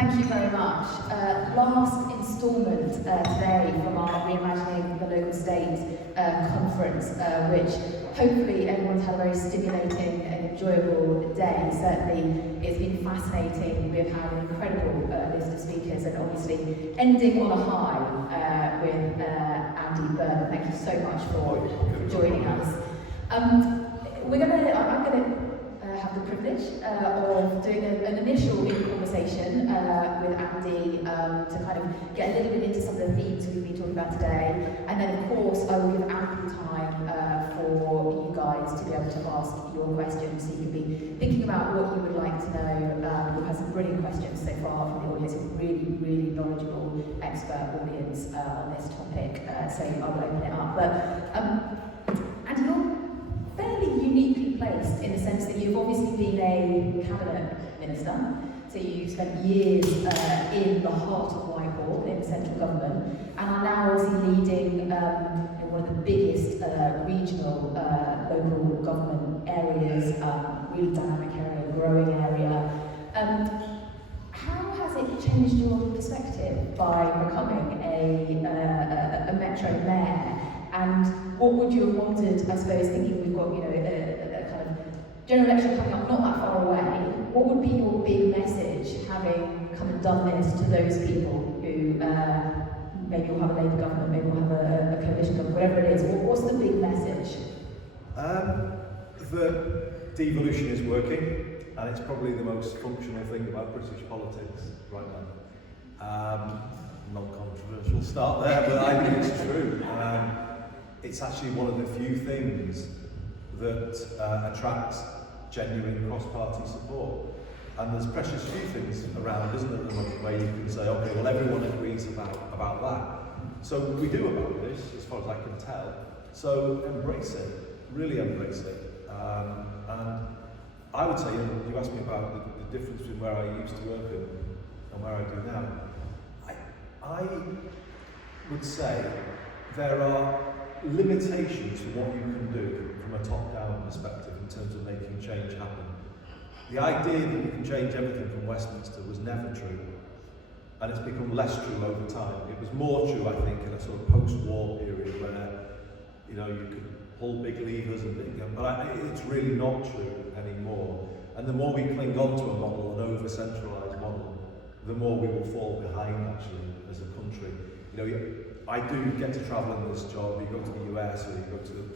Thank you very much. Last instalment today from our Reimagining the Local State conference, which hopefully everyone's had a very stimulating and enjoyable day. Certainly it's been fascinating. We've had an incredible list of speakers, and obviously ending on a high with Andy Burnham. Thank you so much for joining us. I'm going to have the privilege of doing an initial conversation with Andy to kind of get a little bit into some of the themes we've been talking about today, and then of course I will give ample time for you guys to be able to ask your questions, so you can be thinking about what you would like to know. We've had some brilliant questions so far from the audience, a really knowledgeable expert audience on this topic, so I will open it up. But Andy, you're fairly uniquely placed in the sense that you've obviously been a cabinet minister, so you've spent years in the heart of Whitehall in central government, and are now obviously leading one of the biggest regional local government areas, really dynamic area, growing area. How has it changed your perspective by becoming a metro mayor? And what would you have wanted, I suppose, thinking we've got, a kind of general election coming up not that far away, what would be your big message, having come and done this, to those people who maybe will have a Labour government, maybe will have a coalition government, whatever it is? What's the big message? The devolution is working, and it's probably the most functional thing about British politics right now. Non-controversial start there, but I think it's true. It's actually one of the few things that attracts genuine cross-party support. And there's precious few things around, isn't there, at the moment, where you can say, okay, well, everyone agrees about that. So we do about this, as far as I can tell. So embrace it, really embrace it. And I would say, you asked me about the difference between where I used to work and where I do now. I would say there are limitations to what you can do from a top-down perspective in terms of making change happen. The idea that you can change everything from Westminster was never true, and it's become less true over time. It was more true, I think, in a sort of post-war period where you could pull big levers and but it's really not true anymore. And the more we cling on to a model, an over-centralised model, the more we will fall behind actually as a country. I do get to travel in this job. You go to the US or you go to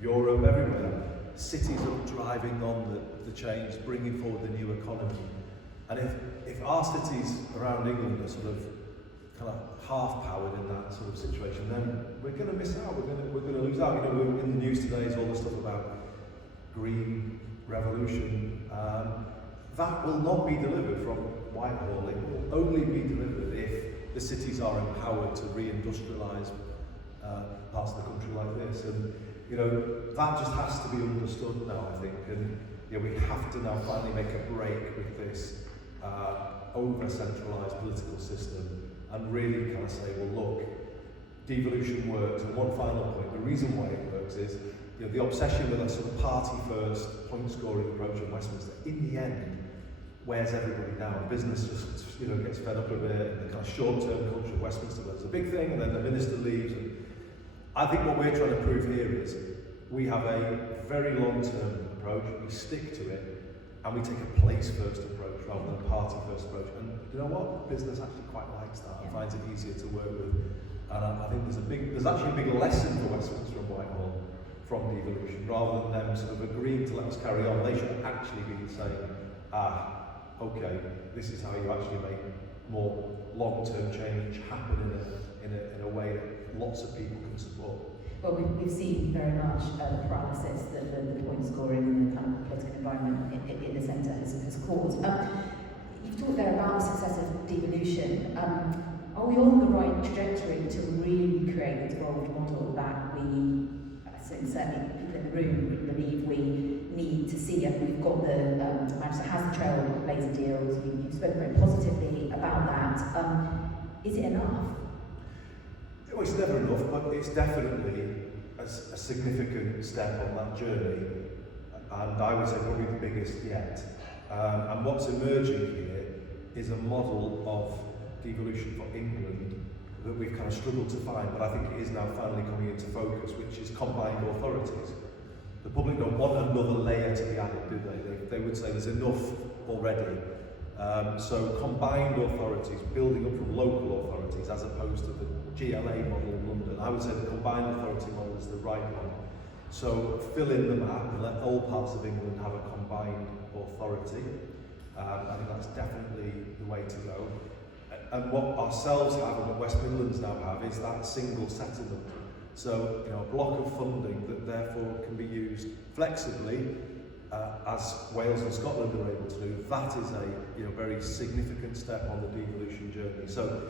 Europe, everywhere. Cities are driving on the change, bringing forward the new economy. And if our cities around England are sort of kind of half-powered in that sort of situation, then we're going to miss out. We're going to lose out. We're in the news today is all the stuff about green revolution. That will not be delivered from Whitehall. It will only be delivered if the cities are empowered to re-industrialise parts of the country like this. And that just has to be understood now, I think. And we have to now finally make a break with this over-centralised political system and really kind of say, well, look, devolution works. And one final point, the reason why it works is the obsession with a sort of party-first, point-scoring approach in Westminster, in the end, wears everybody down. Business just gets fed up with it, and the kind of short-term culture of Westminster, where there's a big thing, and then the minister leaves. And I think what we're trying to prove here is we have a very long-term approach, we stick to it, and we take a place-first approach rather than a party-first approach. And you know what? Business actually quite likes that and finds it easier to work with. And I think there's actually a big lesson for Westminster and Whitehall from devolution, rather than them sort of agreeing to let us carry on. They should actually be saying, okay, this is how you actually make more long-term change happen in a way that lots of people can support. Well, we've seen very much the paralysis that the point scoring and the kind of political environment in the centre has caused. You've talked there about the success of devolution. Are we on the right trajectory to really create the devolved model that we, certainly people in the room, would believe we need to see? And we've got the Manchester has the trailblazer deals. You've spoken very positively about that. Is it enough? Well, it's never enough, but it's definitely a significant step on that journey, and I would say probably the biggest yet. And what's emerging here is a model of devolution for England that we've kind of struggled to find, but I think it is now finally coming into focus, which is combined authorities. The public don't want another layer to be added, do they? They would say there's enough already. So combined authorities, building up from local authorities as opposed to the GLA model in London. I would say the combined authority model is the right one. So fill in the map and let all parts of England have a combined authority. I think that's definitely the way to go. And what ourselves have and what West Midlands now have is that single settlement. So, a block of funding that therefore can be used flexibly, as Wales and Scotland are able to do. That is a very significant step on the devolution journey. So,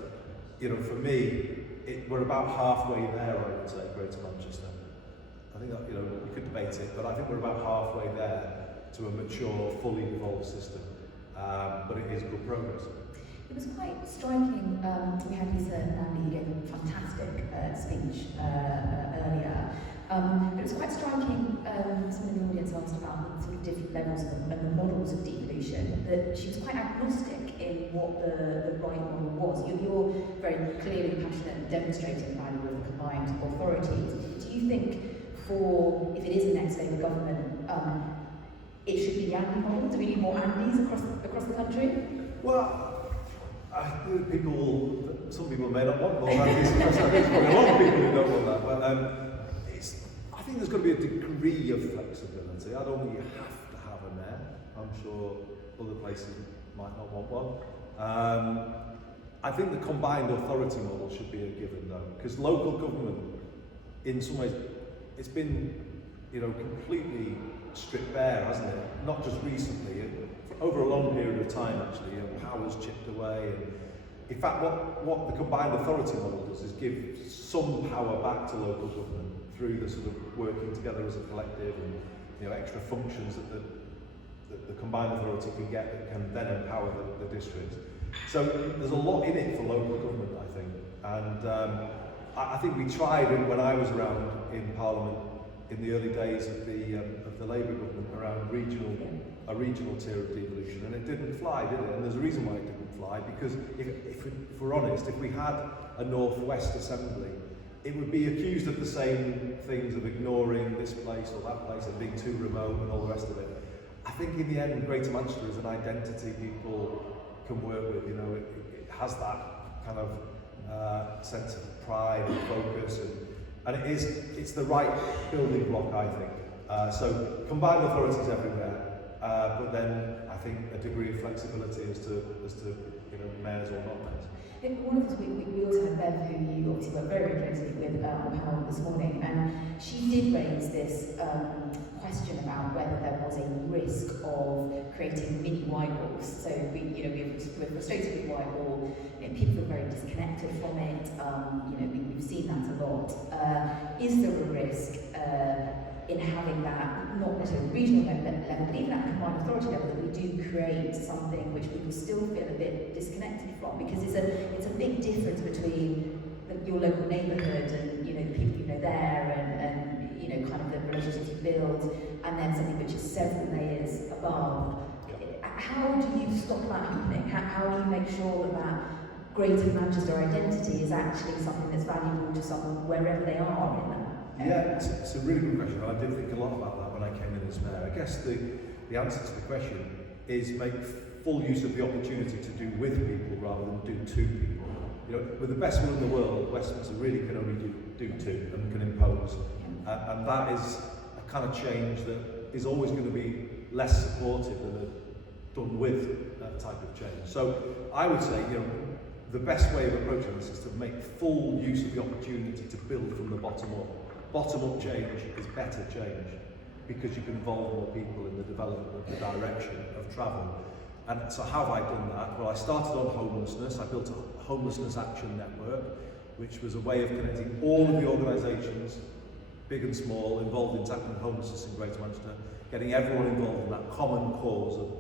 for me, we're about halfway there, I would say, Greater Manchester. I think that, we could debate it, but I think we're about halfway there to a mature, fully evolved system. But it is good progress. It was quite striking. We had Lisa and Andy who gave a fantastic speech earlier. But it was quite striking. Some of the audience asked about the sort of different levels and the models of devolution. That she was quite agnostic in what the right model was. You're very clearly passionate and demonstrating the value of the combined authorities. Do you think, if it is the next Labour government, it should be the Andy model? Do we need more Andys across the country? Well, some people may not want more Andys. There's probably a lot of people who don't want that. But I think there's got to be a degree of flexibility. I don't think you have to have a mayor. I'm sure other places might not want one. I think the combined authority model should be a given, though, because local government, in some ways, it's been, completely stripped bare, hasn't it? Not just recently, over a long period of time, actually, powers chipped away. And in fact, what the combined authority model does is give some power back to local government through the sort of working together as a collective and extra functions that the combined authority can get that can then empower the districts. So there's a lot in it for local government, I think. And I think we tried when I was around in Parliament in the early days of the Labour government around a regional tier of devolution, and it didn't fly, did it? And there's a reason why it didn't fly, because if we're honest, if we had a North-West Assembly, it would be accused of the same things, of ignoring this place or that place and being too remote and all the rest of it. I think in the end, Greater Manchester is an identity people can work with. It has that kind of sense of pride and focus, and it's the right building block, I think. So combined authorities everywhere, but then I think a degree of flexibility as to mayors or not mayors. One of the things we also had Bev, who you obviously work very, very closely with on the panel this morning, and she did raise this question about whether there was a risk of creating mini Whitehall. So we're frustrated with Whitehall. People feel very disconnected from it. We've seen that a lot. Is there a risk in having that, not necessarily regional level, but even at the combined authority level, that we do create something which people still feel a bit disconnected from? Because it's a big difference between your local neighbourhood and the people you know there and kind of the relationships you build, and then something which is several layers above. How do you stop that happening? How do you make sure that Greater Manchester identity is actually something that's valuable to someone wherever they are in that? Yeah, it's a really good question. I did think a lot about that when I came in as mayor. I guess the answer to the question is make full use of the opportunity to do with people rather than do to people. With the best will in the world, Westminster really can only do to and can impose. And that is a kind of change that is always going to be less supportive than a done with type of change. So I would say, the best way of approaching this is to make full use of the opportunity to build from the bottom up. Bottom-up change is better change because you can involve more people in the development of the direction of travel. And so how have I done that? Well, I started on homelessness. I built a homelessness action network, which was a way of connecting all of the organisations, big and small, involved in tackling homelessness in Greater Manchester, getting everyone involved in that common cause of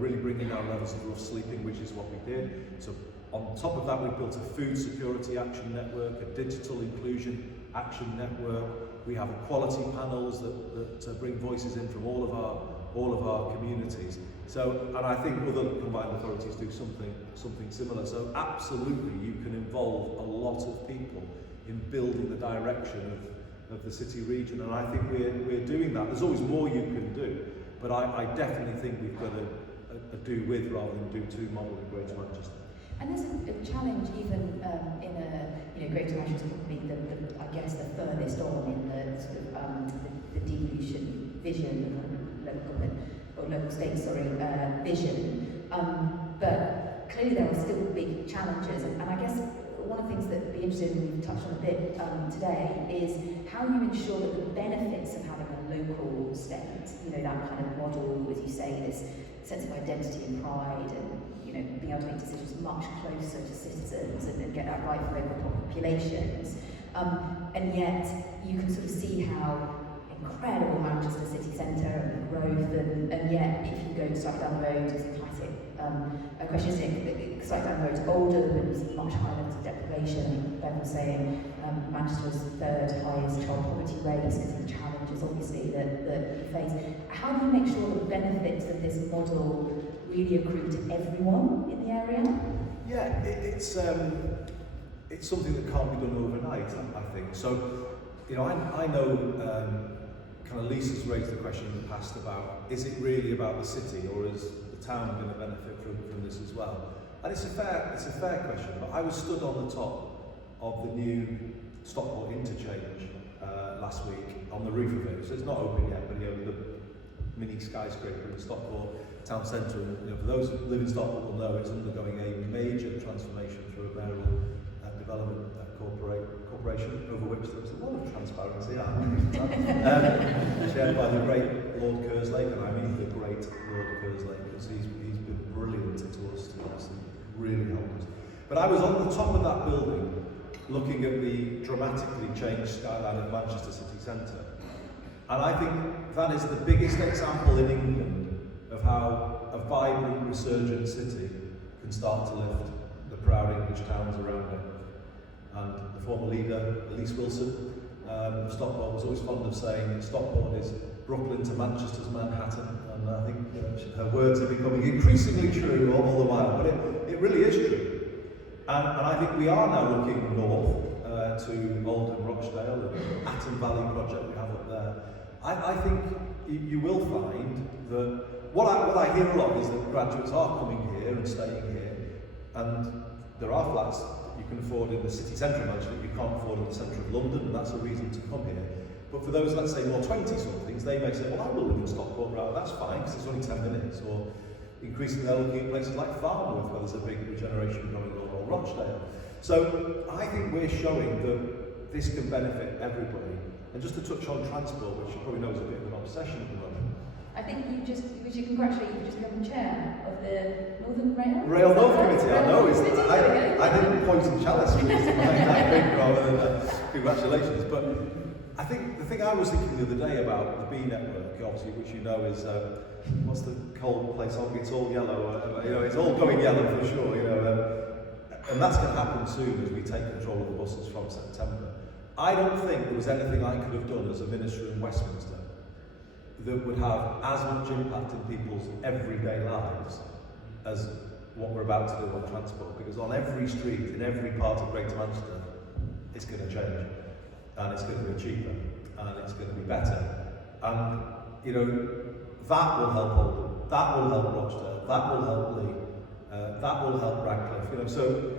really bringing down levels of rough sleeping, which is what we did. So on top of that, we built a food security action network, a digital inclusion action network. We have equality panels that bring voices in from all of our our communities. So, and I think other combined authorities do something similar. So absolutely, you can involve a lot of people in building the direction of the city region, and I think we're doing that. There's always more you can do, but I definitely think we've got a do with rather than do to model in Greater Manchester. And there's a challenge even in Greater Manchester probably I guess the furthest on in the sort of the devolution vision, the local government or local state vision. But clearly there are still big challenges, and I guess one of the things that would be interesting, and we've touched on a bit today, is how you ensure that the benefits of having a local state, that kind of model, as you say, this sense of identity and pride, and being able to make decisions much closer to citizens and get that right for local populations. And yet you can sort of see how incredible Manchester city centre and the growth, and yet if you go slightly down the road, it's a classic question, isn't it? Slightly down the road to Oldham, and there's much higher levels of deprivation. Ben was saying Manchester's third highest child poverty rates because of the challenges obviously that you face. How do you make sure the benefits of this model really accrue to everyone in the area? Yeah, it's something that can't be done overnight, I think. So, I know kind of Lisa's raised the question in the past about, is it really about the city, or is the town going to benefit from this as well? And it's a fair question, but I was stood on the top of the new Stockport interchange last week on the roof of it. So it's not open yet, but the mini skyscraper in Stockport town centre, and for those who live in Stockport will know it's undergoing a major transformation through a mayoral development corporation, over which there was a lot of transparency, shared by the great Lord Kerslake, and I mean the great Lord Kerslake, because he's been brilliant to us, and really helped us. But I was on the top of that building, looking at the dramatically changed skyline of Manchester city centre, and I think that is the biggest example in England of how a vibrant, resurgent city can start to lift the proud English towns around it. And the former leader, Elise Wilson, of Stockport, was always fond of saying that Stockport is Brooklyn to Manchester's Manhattan, and I think her words are becoming increasingly true all the while, but it really is true. And I think we are now looking north to Oldham, Rochdale, and the Atom Valley project we have up there. I think you will find that what I hear a lot is that graduates are coming here and staying here, and there are flats you can afford in the city centre of Manchester that you can't afford in the centre of London, and that's a reason to come here. But for those, let's say, more 20-somethings, they may say, well, I will live in Stockport, right, that's fine, because it's only 10 minutes. Or increasingly they're looking at places like Farnworth, where there's a big regeneration going on, or Rochdale. So I think we're showing that this can benefit everybody. And just to touch on transport, which you probably know is a bit of an obsession at the moment. I think we should congratulate you for just becoming chair of the Northern Rail North Committee, I know. I didn't point and chalice for this, I think, rather than congratulations. But I think the thing I was thinking the other day about the B network, obviously, which you know is, what's the cold place on? It's all yellow, it's all going yellow for sure, and that's going to happen soon as we take control of the buses from September. I don't think there was anything I could have done as a minister in Westminster that would have as much impact in people's everyday lives as what we're about to do on transport, because on every street, in every part of Greater Manchester, it's going to change, and it's going to be cheaper, and it's going to be better, and that will help Oldham, that will help Rochdale, that will help Lee, that will help Radcliffe, so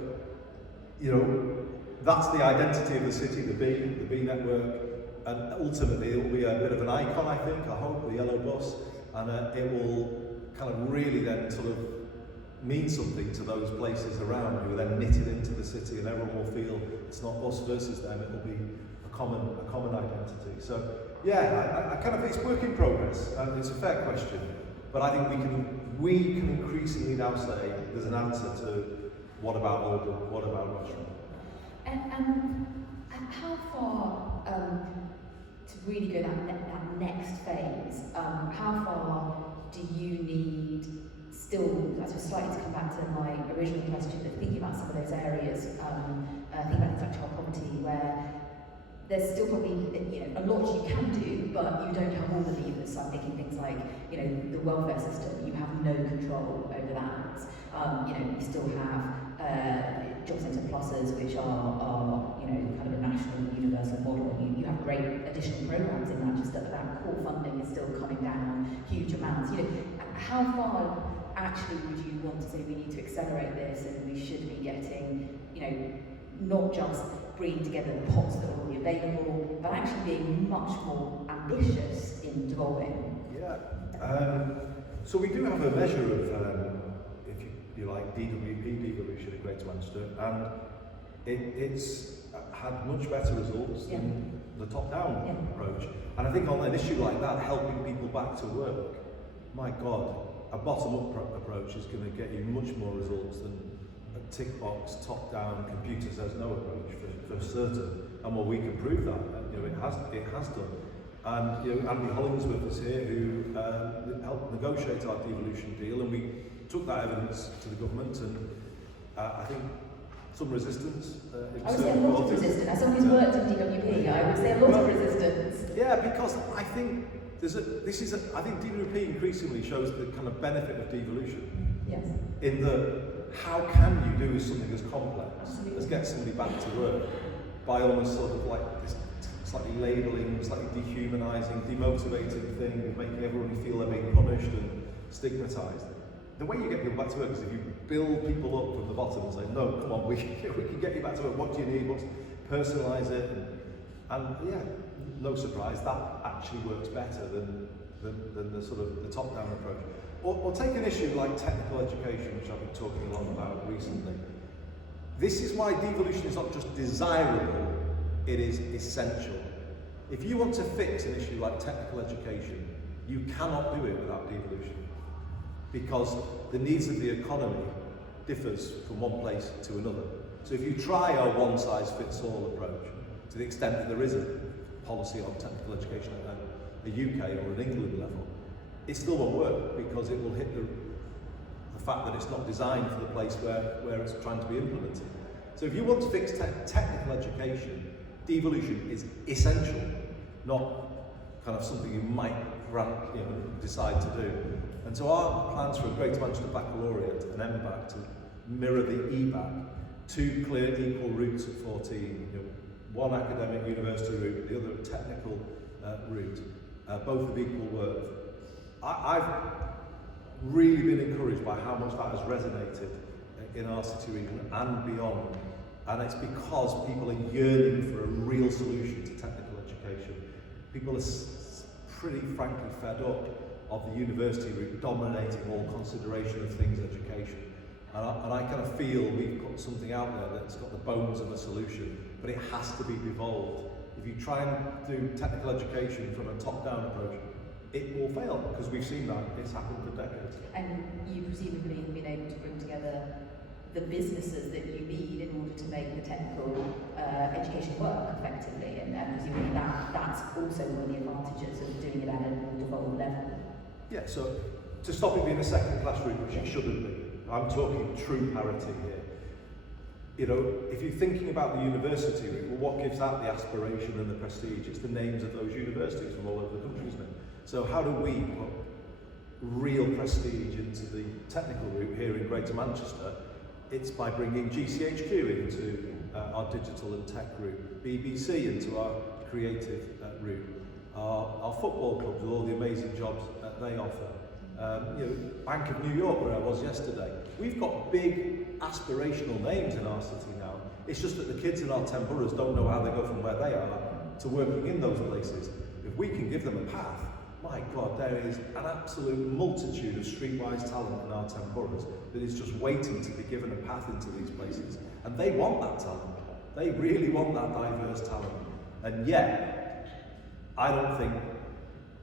that's the identity of the city, the B network. And ultimately, it will be a bit of an icon, I think, I hope, the yellow bus, and it will kind of really then sort of mean something to those places around who are then knitted into the city, and everyone will feel it's not us versus them, it will be a common identity. So, yeah, I kind of think it's work in progress, and it's a fair question, but I think we can increasingly now say there's an answer to what about Oldham, what about Rochdale. And how far, to really go that next phase, how far do you need still, I suppose slightly to come back to my original question, but thinking about some of those areas, thinking about things like child poverty, where there's still probably a lot you can do, but you don't have all the levers. So I'm thinking things like the welfare system. You have no control over that. You still have job centre pluses, which are kind of a national universal model. You have great additional programs in that. Just that core funding is still coming down huge amounts. How far actually would you want to say we need to accelerate this, and we should be getting not just bringing together the pots that are already available, but actually being much more ambitious in devolving? Yeah. So we do have a measure of, if you like, DWP, devolution in Greater Manchester, and it's had much better results than the top-down approach. And I think on an issue like that, helping people back to work, my God, a bottom-up approach is going to get you much more results than a tick box, top-down, computer says no approach for certain. And well, we can prove that. It has done. And Andy Hollingsworth is here, who helped negotiate our devolution deal, and we took that evidence to the government, and I think some resistance. I would say a lot of resistance. As someone who's worked in DWP, I would say a lot of resistance. Yeah, because I think I think DWP increasingly shows the kind of benefit of devolution. Yes. In how can you do something as complex as get somebody back to work by almost sort of like this slightly labelling, slightly dehumanising, demotivating thing, making everybody feel they're being punished and stigmatised. The way you get people back to work is if you build people up from the bottom and say, no, come on, we can get you back to work. What do you need? Personalise it, and yeah, no surprise, that actually works better than the sort of the top-down approach. Or take an issue like technical education, which I've been talking a lot about recently. This is why devolution is not just desirable, it is essential. If you want to fix an issue like technical education, you cannot do it without devolution, because the needs of the economy differs from one place to another. So if you try a one-size-fits-all approach, to the extent that there is a policy on technical education at a UK or an England level, it still won't work, because it will hit the fact that it's not designed for the place where it's trying to be implemented. So if you want to fix technical education, devolution is essential, not kind of something you might decide to do. And so our plans for a Greater Manchester Baccalaureate and MBAC to mirror the EBAC, two clear equal routes at 14, one academic university route, the other a technical route, both of equal worth. I've really been encouraged by how much that has resonated in our city region and beyond. And it's because people are yearning for a real solution to technical education. People are pretty frankly fed up of the university route dominating all consideration of things education. And I kind of feel we've got something out there that's got the bones of a solution, but it has to be devolved. If you try and do technical education from a top-down approach, it will fail, because we've seen that. It's happened for decades. And you presumably have been able to bring together the businesses that you need in order to make the technical education work effectively, and presumably that's also one of the advantages of doing it at a more devolved level. Yeah, so to stop it being a second-class route, which it shouldn't be, I'm talking true parity here. If you're thinking about the university route, well, what gives that the aspiration and the prestige? It's the names of those universities from all over the country, isn't it? So how do we put real prestige into the technical route here in Greater Manchester? It's by bringing GCHQ into our digital and tech route, BBC into our creative route, our football clubs with all the amazing jobs that they offer. Bank of New York, where I was yesterday. We've got big aspirational names in our city now. It's just that the kids in our 10 boroughs don't know how they go from where they are to working in those places. If we can give them a path, my God, there is an absolute multitude of streetwise talent in our 10 boroughs that is just waiting to be given a path into these places. And they want that talent. They really want that diverse talent. And yet, I don't think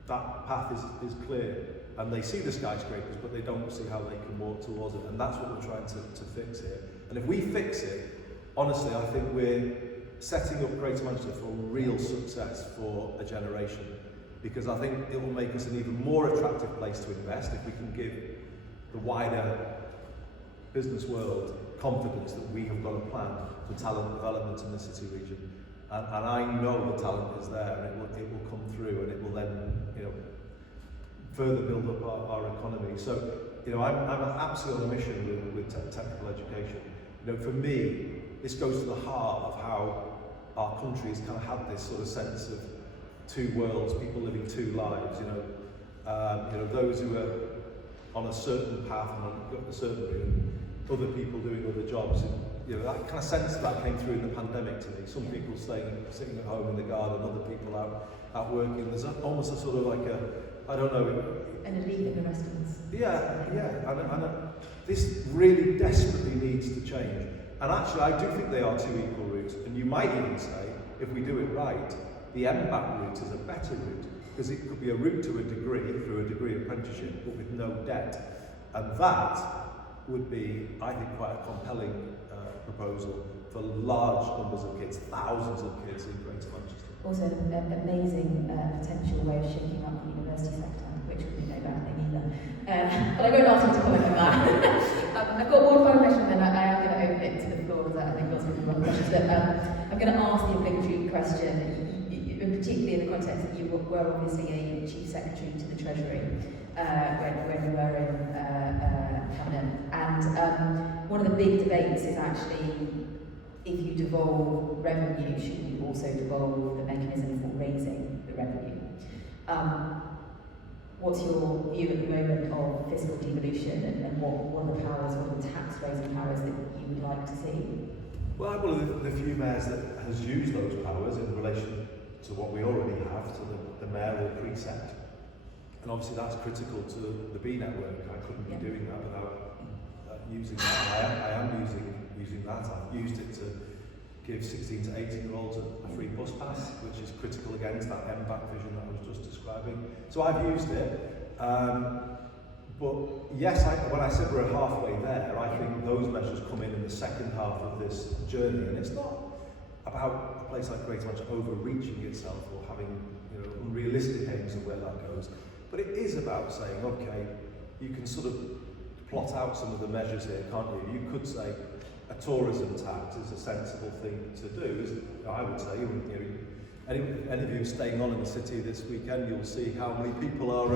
that path is clear. And they see the skyscrapers, but they don't see how they can walk towards it. And that's what we're trying to fix here. And if we fix it, honestly, I think we're setting up Greater Manchester for real success for a generation. Because I think it will make us an even more attractive place to invest if we can give the wider business world confidence that we have got a plan for talent development in the city region. and I know the talent is there, and it will come through, and it will then, you know, further build up our economy. So, you know, I'm absolutely on a mission with technical education. You know, for me, this goes to the heart of how our country has kind of had this sort of sense of two worlds, people living two lives. You know, those who are on a certain path and on a certain route, and other people doing other jobs. And, you know, that kind of sense that came through in the pandemic to me. Some people sitting at home in the garden, other people out working. There's almost a sort of like a, I don't know. An elite in the restaurants. Yeah. And this really desperately needs to change. And actually, I do think they are two equal routes. And you might even say, if we do it right, the MBAC route is a better route, because it could be a route to a degree, through a degree apprenticeship, but with no debt. And that would be, I think, quite a compelling proposal for large numbers of kids, thousands of kids in Greater Manchester. Also an amazing potential way of shaking up the university sector, which would be no bad thing either. But I won't ask you to comment on that. I've got one final question, then I am going to open it to the floor, because I think lots of people have questions. But I'm going to ask the obligatory question, particularly in the context that you were obviously a Chief Secretary to the Treasury when you were in Cabinet. And one of the big debates is actually, if you devolve revenue, should you also devolve the mechanism for raising the revenue? What's your view at the moment of fiscal devolution, and what are the powers, what are the tax raising powers that you would like to see? Well, I'm one of the few mayors that has used those powers in relation to what we already have, to the mayoral precept. And obviously that's critical to the B network. I couldn't be doing that without using that. I am using that. I've used it to give 16 to 18-year-olds a free bus pass, which is critical against that MBAC vision that I was just describing. So I've used it. But yes, when I said we're halfway there, I think those measures come in the second half of this journey. And it's not about a place like Greater Manchester overreaching itself or having, you know, unrealistic aims of where that goes. But it is about saying, okay, you can sort of plot out some of the measures here, can't you? You could say a tourism tax is a sensible thing to do. I would say, you know, any of you staying on in the city this weekend, you'll see how many people are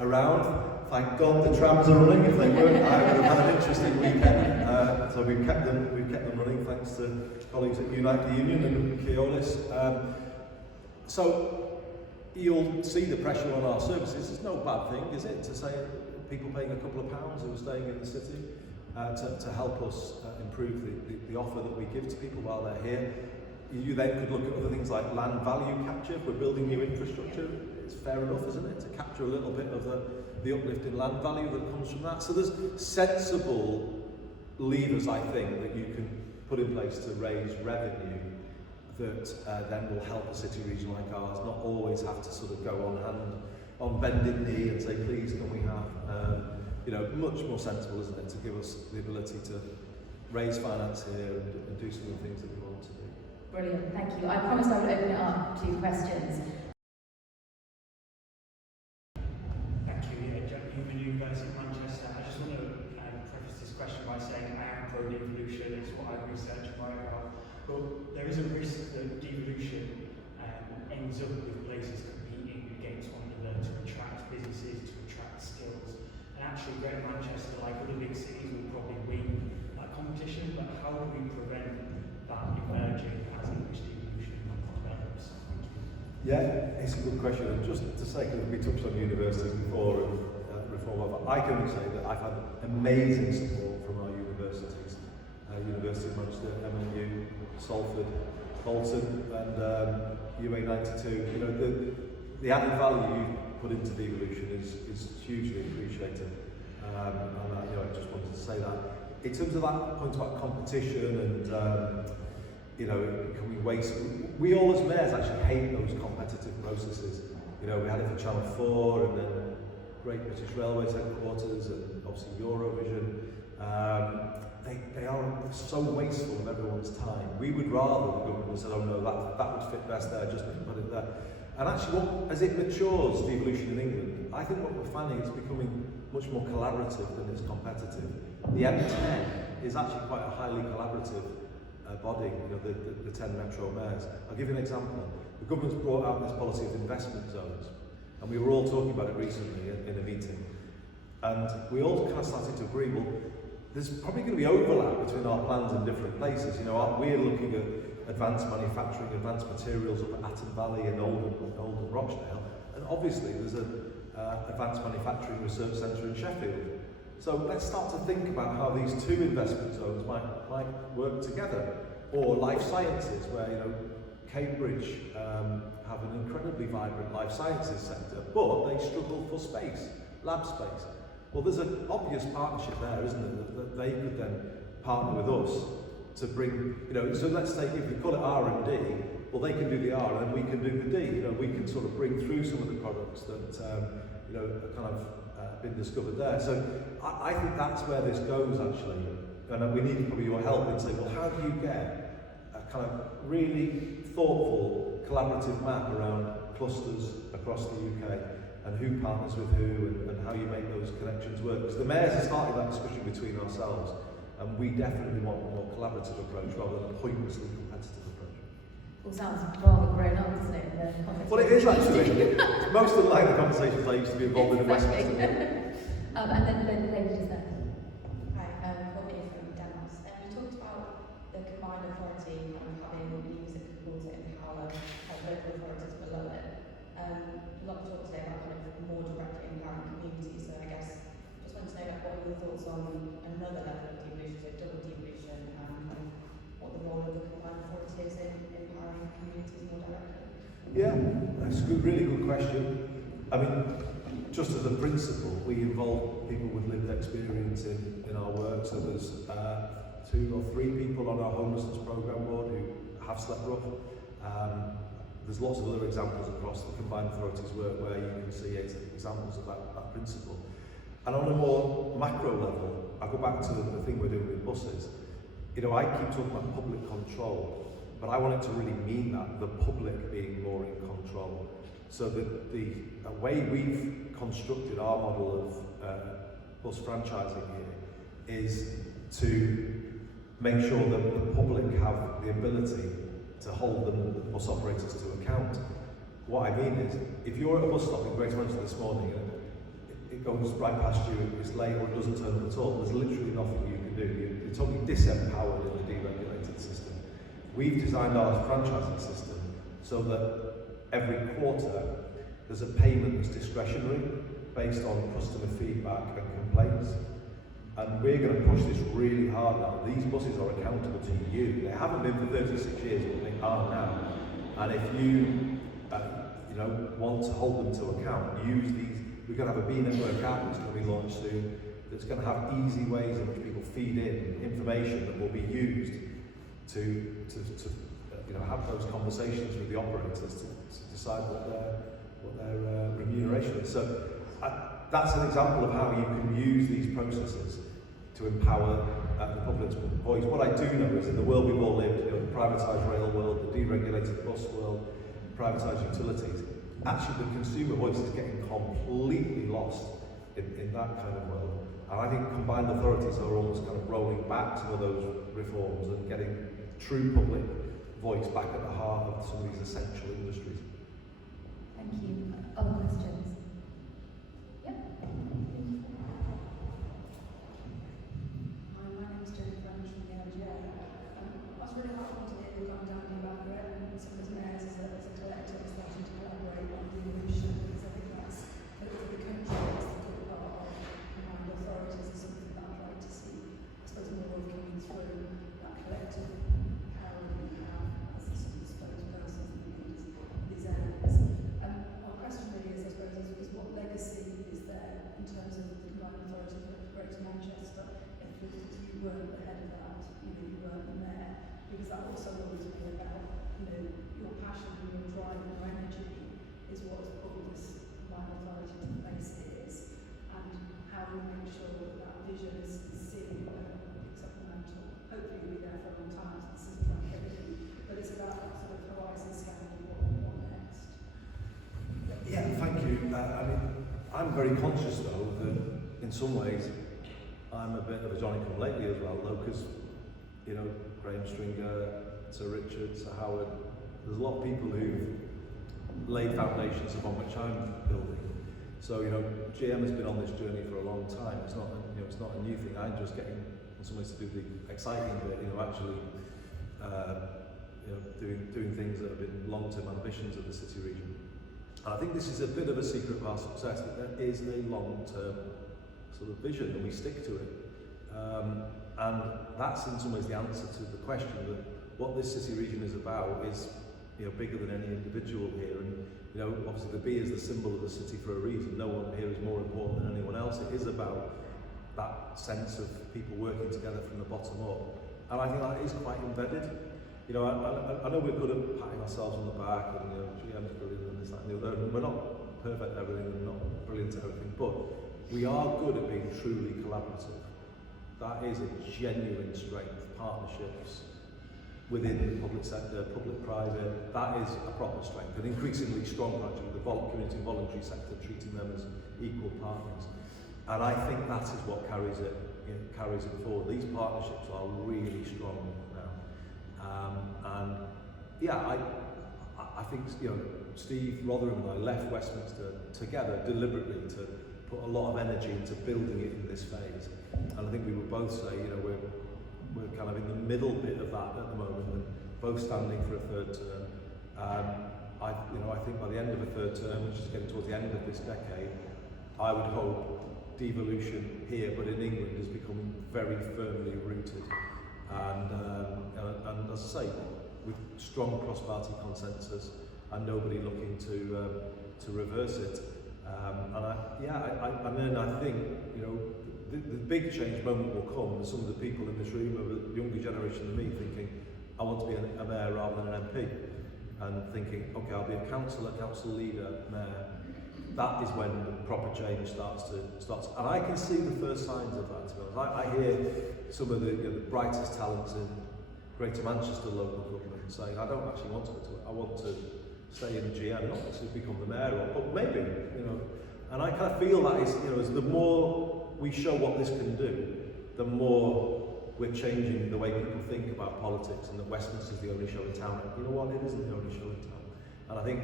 around. Thank God the trams are running. If they weren't, I would have had an interesting weekend. So we've kept them running thanks to colleagues at Unite the Union and Keolis. So you'll see the pressure on our services. It's no bad thing, is it, to say people paying a couple of pounds who are staying in the city to help us improve the offer that we give to people while they're here. You then could look at other things like land value capture. If we're building new infrastructure, it's fair enough, isn't it, to capture a little bit of the uplift in land value that comes from that. So there's sensible levers, I think, that you can put in place to raise revenue that then will help a city region like ours not always have to sort of go on bended knee and say, please, can we have, you know, much more sensible, isn't it, to give us the ability to raise finance here and do some of the things that we want to do. Brilliant, thank you. I promised I would open it up to questions. Thank you. Human University of Manchester. I just want to preface this question by saying I am pro devolution. It's what I've researched right now. But there is a risk that devolution ends up with places competing against one another to attract businesses, to attract skills. And actually, Greater Manchester, like other big cities, will probably win that competition. But how do we prevent that emerging as English devolution develops? Thank you. Yeah, it's a good question. And just to say, because we touched on universities before and reform, I can only say that I've had amazing support from our universities. University of Manchester, MNU, Salford, Bolton, and UA92. You know, the added value you put into devolution is hugely appreciated. And you know, I just wanted to say that. In terms of that point about competition and you know, can we waste? We all as mayors actually hate those competitive processes. You know, we had it for Channel 4 and then Great British Railways headquarters and obviously Eurovision. They are so wasteful of everyone's time. We would rather the government had said, oh no, that would fit best there, just put it there. And actually, as it matures, devolution in England, I think what we're finding is becoming much more collaborative than it's competitive. The M10 is actually quite a highly collaborative body, the 10 metro mayors. I'll give you an example. The government's brought out this policy of investment zones, and we were all talking about it recently in a meeting, and we all kind of started to agree, well, there's probably going to be overlap between our plans in different places. We're looking at advanced manufacturing, advanced materials up at Atton Valley and Oldham Rochdale, and obviously there's an advanced manufacturing research centre in Sheffield. So let's start to think about how these two investment zones might work together. Or life sciences, where Cambridge have an incredibly vibrant life sciences sector, but they struggle for space, lab space. Well, there's an obvious partnership there, isn't there, that they could then partner with us to bring, so let's say if we call it R&D, well, they can do the R and then we can do the D. We can sort of bring through some of the products that are kind of been discovered there. So I think that's where this goes actually, and we need probably your help in saying, well, how do you get a kind of really thoughtful, collaborative map around clusters across the UK, and who partners with who, and how you make those connections work? Because the mayors are starting that discussion between ourselves, and we definitely want a more collaborative approach rather than a pointlessly competitive approach. All sounds rather grown up, doesn't it? Well, it is actually. Most of the conversations I used to be involved in Westminster. And then the lady just there. Hi, Courtney from Denmark. You talked about the combined authority kind of having levers that could cause it and power local authorities below it. A lot of talk today about kind of more directly empowering communities. So I guess just want to know what are your thoughts on another level of devolution, so double devolution, and kind of what the role of the combined authority is in empowering communities more directly. Yeah, that's a really good question. I mean, just as a principle, we involve people with lived experience in our work. So there's 2 or 3 people on our homelessness programme board who have slept rough. There's lots of other examples across the combined authorities work where you can see examples of that principle. And on a more macro level, I go back to the thing we're doing with buses. I keep talking about public control, but I want it to really mean that, the public being more in control. So the way we've constructed our model of bus franchising here is to make sure that the public have the ability to hold the bus operators to account. What I mean is, if you're at a bus stop in Greater Manchester this morning and it goes right past you, it's late or it doesn't turn up at all, there's literally nothing you can do. You're totally disempowered in the deregulated system. We've designed our franchising system so that every quarter there's a payment that's discretionary based on customer feedback and complaints. And we're going to push this really hard now. These buses are accountable to you. They haven't been for 36 years, but they are now. And if you want to hold them to account, use these. We're going to have a B network app that's going to be launched soon. That's going to have easy ways in which people feed in information that will be used to have those conversations with the operators to decide what their remuneration is. So that's an example of how you can use these processes to empower the public's voice. What I do know is in the world we've all lived, the privatised rail world, the deregulated bus world, privatised utilities, actually the consumer voice is getting completely lost in that kind of world. And I think combined authorities are almost kind of rolling back some of those reforms and getting true public voice back at the heart of some of these essential industries. Thank you. Other questions? Yeah. Hi, my name is Jennifer from the LGA. I was really heartened to hear you going down the back and some of the mayors as a collective starting to collaborate on devolution, because I think that's, for the country, it's the good part of combined authorities is something that I'd like to see, I suppose, more of coming through that collective power that we have as a sort of spokespersons in these areas. Our question really is, I suppose, is what legacy is there in terms of the combined authority for Greater Manchester if you weren't the head of that, you weren't the mayor, because that also always be about, your passion and your drive and your energy is what has put this combined authority to the place it is, and how we make sure that that vision is seen and picks up the mantle. Hopefully you'll be there for a long time, so this isn't about everything, but it's about that sort of horizon scanning of what next. Yeah, thank you. I'm very conscious though that in some ways I'm a bit of a Johnny-come-lately as well, though, because you know, Graham Stringer, Sir Richard, Sir Howard. There's a lot of people who've laid foundations upon which I'm building. So, you know, GM has been on this journey for a long time. It's not, you know, it's not a new thing. I'm just getting in some ways to do the exciting bit, you know, actually, you know, doing things that have been long-term ambitions of the city region. And I think this is a bit of a secret of our success, that there is a long-term sort of vision and we stick to it. And that's in some ways the answer to the question that what this city region is about is, you know, bigger than any individual here. And, you know, obviously the B is the symbol of the city for a reason. No one here is more important than anyone else. It is about that sense of people working together from the bottom up. And I think that is quite embedded. You know, I know we're good at patting ourselves on the back and, you know, GM's brilliant and this, that and the other. And we're not perfect at everything and not brilliant at everything, but we are good at being truly collaborative. That is a genuine strength. Partnerships within the public sector, public-private, that is a proper strength, and increasingly strong actually with the community and voluntary sector, treating them as equal partners. And I think that is what carries it, you know, carries it forward. These partnerships are really strong now. And yeah, I think, you know, Steve Rotherham and I left Westminster together deliberately to put a lot of energy into building it in this phase. And I think we would both say, you know, we're kind of in the middle bit of that at the moment, and both standing for a third term. I think by the end of a third term, which is getting towards the end of this decade, I would hope devolution here, but in England, is becoming very firmly rooted. And as I say, with strong cross-party consensus and nobody looking to reverse it. And then I think, you know, the big change moment will come when some of the people in this room of a younger generation than me thinking, I want to be a mayor rather than an MP, and thinking, okay, I'll be a councillor, council leader, mayor. That is when the proper change starts. And I can see the first signs of that, to be honest. I hear some of the, you know, the brightest talents in Greater Manchester local government saying, I don't actually want to go to it. I want to stay in GM, not to become the mayor, but maybe, you know. And I kind of feel that is, you know, as the more we show what this can do, the more we're changing the way people think about politics, and that Westminster is the only show in town. You know what, it isn't the only show in town. And I think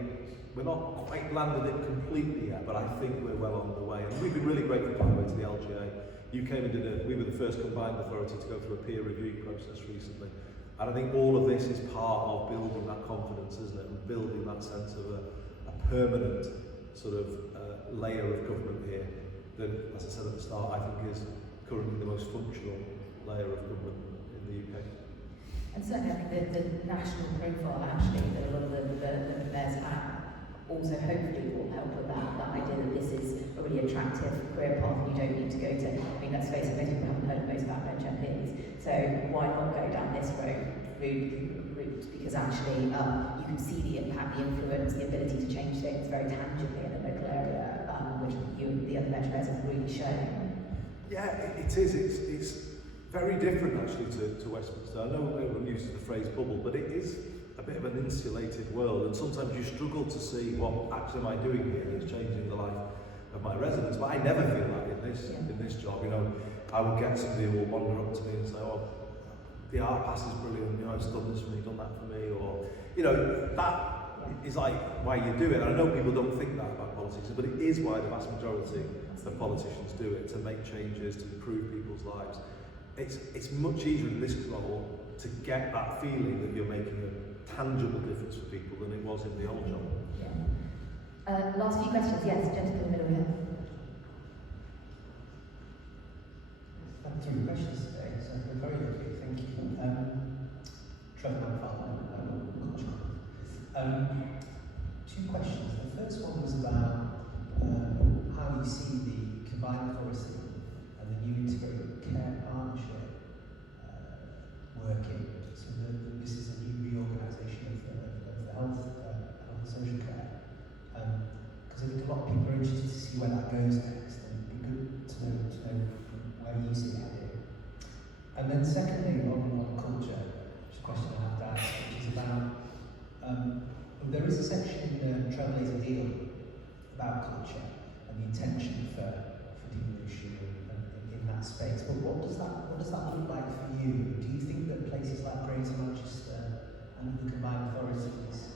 we're not quite landed it completely yet, but I think we're well on the way. And we've been really grateful, by the way, to the LGA. You came and we were the first combined authority to go through a peer review process recently. And I think all of this is part of building that confidence, isn't it? And building that sense of a permanent sort of layer of government here that, as I said at the start, I think is currently the most functional layer of government in the UK. And certainly I think the national profile actually that a lot of the mayors have also hopefully will help with that idea that this is a really attractive career path and you don't need to go to, I mean, let's face it, most people haven't heard most about bench MPs, so why not go down this route, because actually you can see the impact, the influence, the ability to change things very tangibly in a local area, which you and the other bench mayors have really shown. Yeah, it is. It's very different actually to Westminster. I know everyone uses the phrase bubble, but it is a bit of an insulated world, and sometimes you struggle to see what actually am I doing here is changing the life of my residents. But I never feel that in this job. You know, I would get somebody who will wander up to me and say, "Oh, the art pass is brilliant. You know, it's done this for me, done that for me," or you know, that is like why you do it. And I know people don't think that about politics, but it is why the vast majority of politicians do it, to make changes, to improve people's lives. It's much easier in this role to get that feeling that you're making a tangible difference for people than it was in the old job. Yeah. Last few questions. Yes, gentleman in the middle here. Thank you. Questions today, so we're very lucky. Thank you. Trevor McFarlane. Two questions. The first one was about how you see the combined authority and the new integrated care partnership working. So this is a new reorganisation of the health and social care. Because I think a lot of people are interested to see where that goes next, and it'd be good to know where you see that here. And then secondly, on culture, which is a question I have to ask, which is about there is a section in Trailblazer Deal about culture and the intention for devolution in in that space. But what does that look like for you? Do you think that places like Greater Manchester and the combined authorities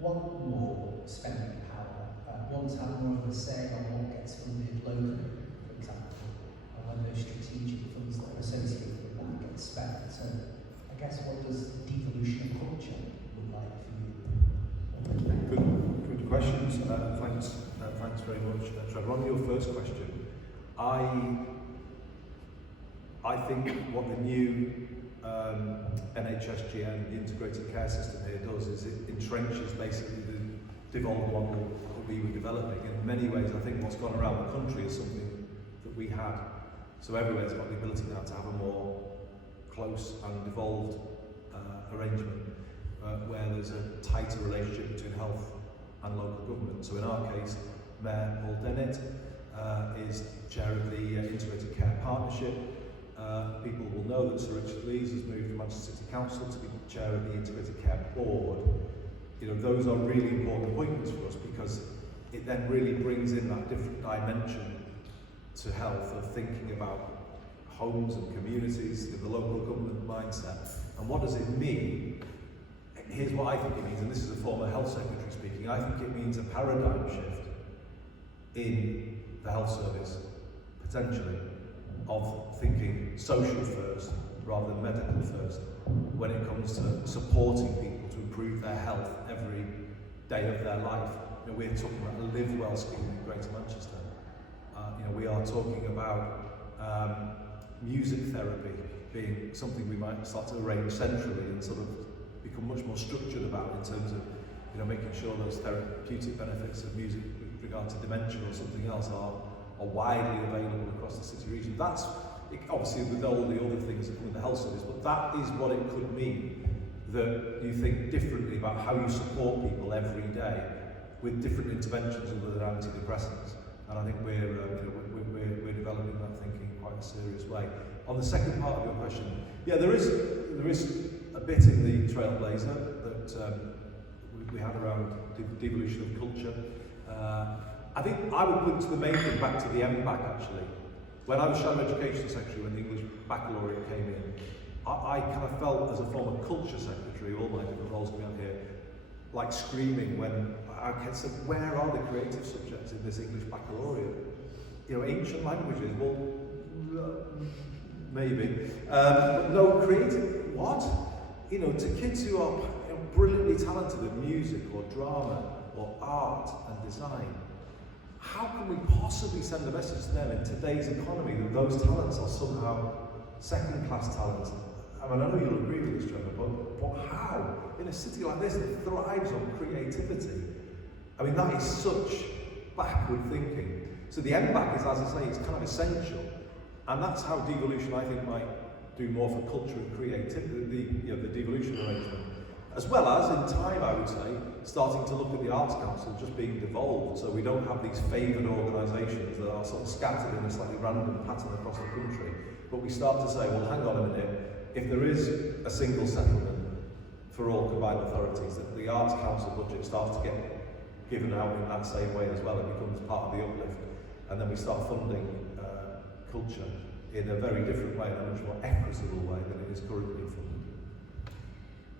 want more spending power, want to have more of a say on what gets funded locally, for example, and when those strategic funds that are associated with that get spent? So I guess what does devolution of culture look like for you? Good questions. Thanks very much, Trevor. On your first question, I think what the new NHSGN, the integrated care system here does is it entrenches basically the devolved model that we were developing. In many ways, I think what's gone around the country is something that we had. So everywhere's got the ability now to have a more close and devolved arrangement where there's a tighter relationship between health and local government. So in our case, Mayor Paul Dennett is chair of the Integrated Care Partnership. People will know that Sir Richard Lees has moved from Manchester City Council to be chair of the Integrated Care Board. You know, those are really important appointments for us because it then really brings in that different dimension to health of thinking about homes and communities, the local government mindset. And what does it mean? Here's what I think it means, and this is a former health secretary speaking. I think it means a paradigm shift in the health service, potentially, of thinking social first rather than medical first when it comes to supporting people to improve their health every day of their life. You know, we're talking about a Live Well scheme in Greater Manchester. You know, we are talking about music therapy being something we might start to arrange centrally and sort of become much more structured about in terms of, you know, making sure those therapeutic benefits of music with regard to dementia or something else are widely available across the city region. That's obviously with all the other things that come with the health service, but that is what it could mean, that you think differently about how you support people every day with different interventions other than antidepressants. And I think we're developing that thinking in quite a serious way. On the second part of your question, yeah, there is a bit in the Trailblazer that we had around devolution of culture. I think I would put the main thing back to the MBAC actually. When I was Shadow Education Secretary, when the English Baccalaureate came in, I kind of felt as a former culture secretary, all my different roles coming out here, like screaming when I said, where are the creative subjects in this English Baccalaureate? You know, ancient languages, well, maybe. But no, creative, what? You know, to kids who are brilliantly talented in music or drama or art and design, how can we possibly send a message to them in today's economy that those talents are somehow second-class talents? I mean, I know you'll agree with this, Trevor, but how? In a city like this that thrives on creativity, I mean, that is such backward thinking. So the MBAC is, as I say, it's kind of essential, and that's how devolution, I think, might do more for culture and creativity, the devolution arrangement. As well as, in time, I would say, starting to look at the Arts Council just being devolved, so we don't have these favoured organisations that are sort of scattered in a slightly random pattern across the country. But we start to say, well, hang on a minute, if there is a single settlement for all combined authorities, that the Arts Council budget starts to get given out in that same way as well, it becomes part of the uplift, and then we start funding culture in a very different way, in a much more equitable way than it is currently funded.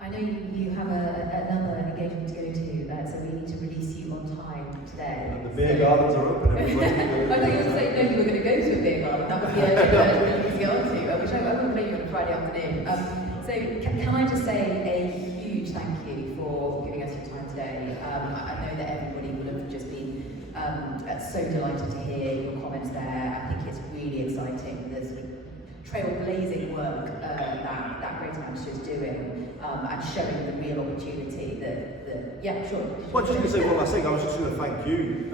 I know you have another engagement to go to, so we need to release you on time today. And the beer gardens are open, everybody. I thought you were going to say, no, you were going to go to a beer garden. That was the urgent thing to get on to, which I wouldn't blame you on a Friday afternoon. So can I just say a huge thank you for giving us your time today. I know that everybody would have just been so delighted to hear your comments there. I think it's really exciting. There's sort of trailblazing work that Greater Manchester is doing and showing the real opportunity that yeah, sure. Well, just to say one last thing, I was just going to thank you,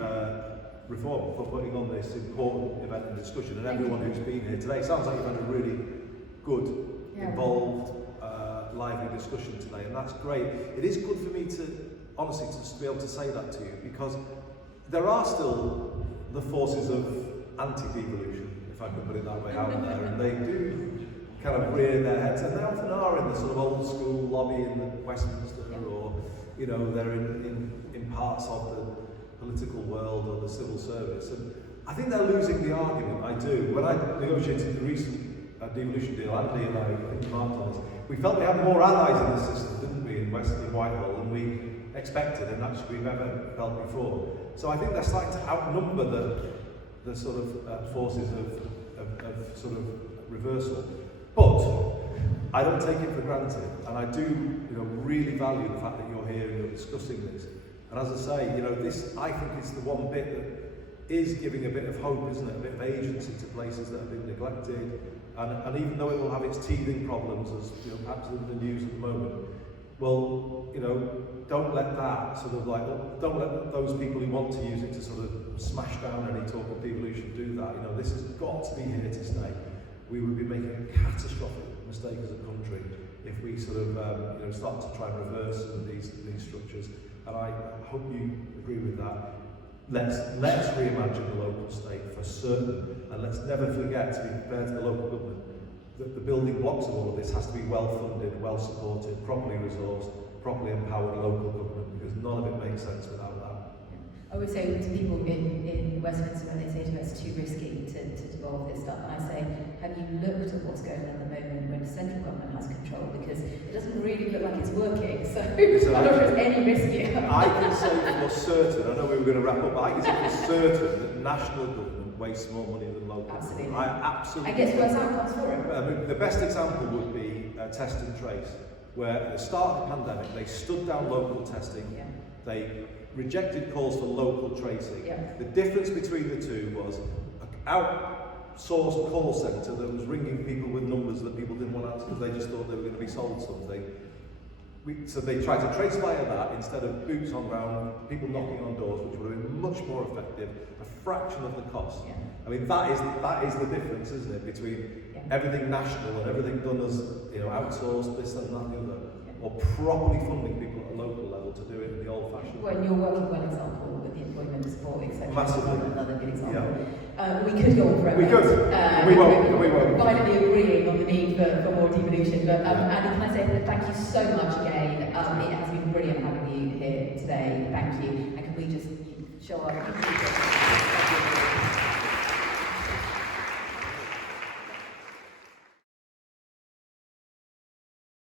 Reform, for putting on this important event and discussion, and everyone who's been here today. It sounds like you've had a really good, involved, lively discussion today, and that's great. It is good for me to, honestly, to be able to say that to you, because there are still the forces of anti-devolution, if I can put it that way, out there, and they do kind of rear their heads, and they often are in the sort of old school lobby in Westminster, or, you know, they're in parts of the political world or the civil service. And I think they're losing the argument, I do. When I negotiated the recent devolution deal, Andy and I marked on this, we felt we had more allies in the system, didn't we, in Whitehall than we expected and actually we've ever felt before. So I think they're starting to outnumber the sort of forces of sort of reversal. But I don't take it for granted, and I do, really value the fact that you're here and you're discussing this. And as I say, this I think is the one bit that is giving a bit of hope, isn't it? A bit of agency to places that have been neglected. And even though it will have its teething problems, as perhaps in the news at the moment, well, don't let that sort of don't let those people who want to use it to sort of smash down any talk of devolution do that. This has got to be here to stay. We would be making a catastrophic mistake as a country if we sort of start to try and reverse some of these structures. And I hope you agree with that. Let's reimagine the local state for certain, and let's never forget to be prepared to the local government that the building blocks of all of this has to be well funded, well supported, properly resourced, properly empowered local government, because none of it makes sense without that. I would say to people in Westminster when they say to us it's too risky to devolve this stuff, and I say, have you looked at what's going on at the moment when central government has control? Because it doesn't really look like it's working, so I'm not sure it's any riskier. I can say for certain, I know we were going to wrap up, but I can say for certain that national government wastes more money than local. Absolutely. I absolutely. And guess worse outcomes for it. I mean, the best example would be test and trace, where at the start of the pandemic they stood down local testing, they rejected calls for local tracing. The difference between the two was an outsourced call centre that was ringing people with numbers that people didn't want to answer because they just thought they were going to be sold something. So they tried to trace via that instead of boots on ground, people knocking on doors, which would have been much more effective, a fraction of the cost. I mean, that is the difference, isn't it, between everything national and everything done as outsourced, this and that and the other, or properly funding people at a local level to do it in the old-fashioned way. When you're working one example with the employment support, etc. Massively. Another good example. We could go on forever. We could. We won't. Finally agreeing on the need for more devolution. But Andy, can I say thank you so much again. It has been brilliant having you here today. Thank you. And can we just show our